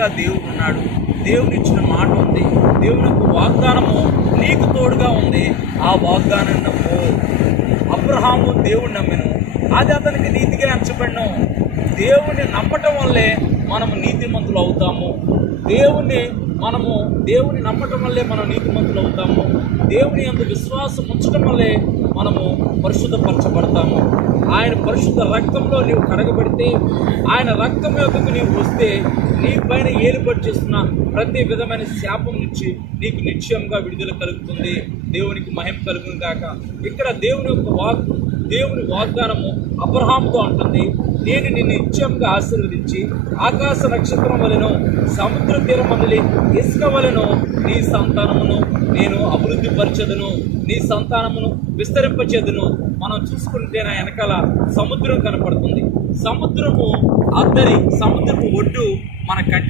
తోడుగా దేవుడు ఉన్నాడు. దేవుని ఇచ్చిన మాట ఉంది. దేవుని యొక్క వాగ్దానము నీకు తోడుగా ఉంది. ఆ వాగ్దానాన్ని నమ్ము. అబ్రహాము దేవుని నమ్మెను, అది అతనికి నీతిగా ఎంచబడిను. దేవుని నమ్మటం వల్లే మనము నీతిమంతులు అవుతాము. దేవుని నమ్మటం వల్లే మనం నీతిమంతులు అవుతాము. దేవుని యందు విశ్వాసం ఉంచడం వల్లే మనము పరిశుద్ధపరచబడతాము. ఆయన పరిశుద్ధ రక్తంలో నీవు కడగబడితే, ఆయన రక్తం యొక్కకు నీవు వస్తే, నీ పైన ఏలుబడి చేస్తున్న ప్రతి విధమైన శాపం నుంచి నీకు నిశ్చయంగా విడుదల కలుగుతుంది. దేవునికి మహిమ కలుగును గాక. ఇక్కడ దేవుని వాగ్దానము అబ్రహాముతో అంటుంది, నేను నిన్ను నిశ్చయంగా ఆశీర్వదించి ఆకాశ నక్షత్రం వలెను సముద్ర తీరం వదిలి ఇసుక వలెను నీ సంతానమును నేను అభివృద్ధి పరిచెదను, నీ సంతానమును విస్తరింపచేదును. మనం చూసుకుంటే నా వెనకాల సముద్రం కనపడుతుంది. సముద్రపు ఒడ్డు మన కంటి